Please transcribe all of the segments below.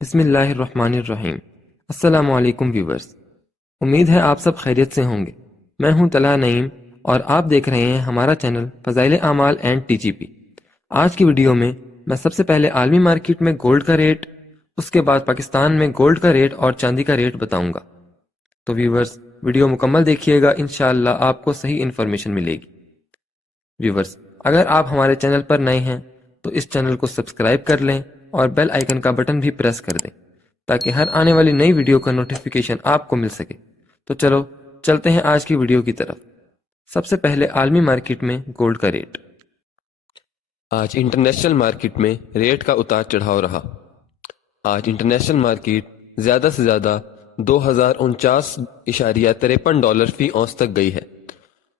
بسم اللہ الرحمن الرحیم۔ السلام علیکم ویورز، امید ہے آپ سب خیریت سے ہوں گے۔ میں ہوں طلحہ نعیم اور آپ دیکھ رہے ہیں ہمارا چینل فضائل اعمال اینڈ ٹی جی پی۔ آج کی ویڈیو میں میں سب سے پہلے عالمی مارکیٹ میں گولڈ کا ریٹ، اس کے بعد پاکستان میں گولڈ کا ریٹ اور چاندی کا ریٹ بتاؤں گا۔ تو ویورز ویڈیو مکمل دیکھیے گا، انشاءاللہ آپ کو صحیح انفارمیشن ملے گی۔ ویورز اگر آپ ہمارے چینل پر نئے ہیں تو اس چینل کو سبسکرائب کر لیں اور بیل آئیکن کا بٹن بھی پریس کر دیں تاکہ ہر آنے والی نئی ویڈیو کا نوٹیفیکیشن آپ کو مل سکے۔ تو چلو چلتے ہیں آج کی ویڈیو کی طرف۔ سب سے پہلے عالمی مارکیٹ میں گولڈ کا ریٹ۔ آج انٹرنیشنل مارکیٹ میں ریٹ کا اتار چڑھاؤ رہا۔ آج انٹرنیشنل مارکیٹ زیادہ سے زیادہ 2049.53 ڈالر فی اونس تک گئی ہے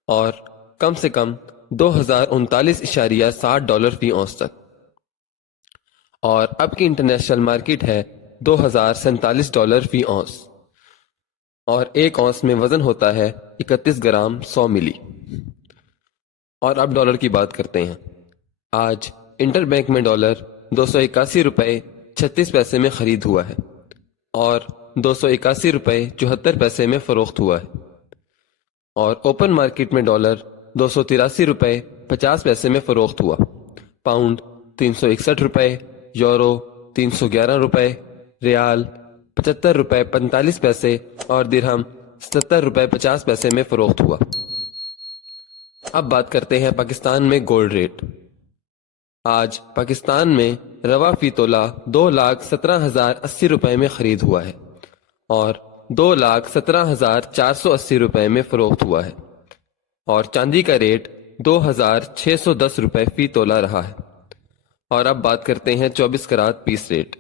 اور کم سے کم 2039.60 ڈالر فی اونس تک، اور اب کی انٹرنیشنل مارکیٹ ہے 2047 ڈالر فی اونس، اور ایک اونس میں وزن ہوتا ہے 31 گرام 100 ملی۔ اور اب ڈالر کی بات کرتے ہیں۔ آج انٹر بینک میں ڈالر 281 روپے 36 پیسے میں خرید ہوا ہے اور 281 روپے 74 پیسے میں فروخت ہوا ہے، اور اوپن مارکیٹ میں ڈالر 283 روپے 50 پیسے میں فروخت ہوا۔ پاؤنڈ 361 روپے، یورو 311 روپے، ریال 75 روپے 45 پیسے اور درہم 77 روپے 50 پیسے میں فروخت ہوا۔ اب بات کرتے ہیں پاکستان میں گولڈ ریٹ۔ آج پاکستان میں رواں فی تولہ 2,17,080 روپے میں خرید ہوا ہے اور 2,17,480 روپے میں فروخت ہوا ہے، اور چاندی کا ریٹ 2,610 روپے فی تولہ رہا ہے۔ اور اب بات کرتے ہیں 24 کرات پیس ریٹ۔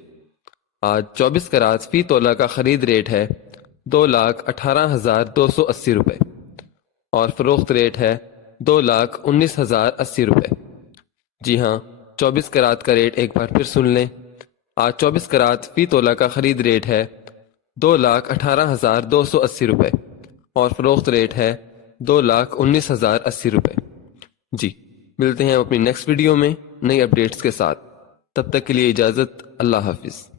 آج 24 کرات فی تولہ کا خرید ریٹ ہے 2,18,280 روپے اور فروخت ریٹ ہے 2,19,080 روپے۔ جی ہاں، 24 کرات کا ریٹ ایک بار پھر سن لیں۔ آج 24 کرات فی تولہ کا خرید ریٹ ہے 2,18,280 روپے اور فروخت ریٹ ہے 2,19,080 روپے۔ جی ملتے ہیں اپنی نیکسٹ ویڈیو میں نئی اپڈیٹس کے ساتھ، تب تک کے لیے اجازت، اللہ حافظ۔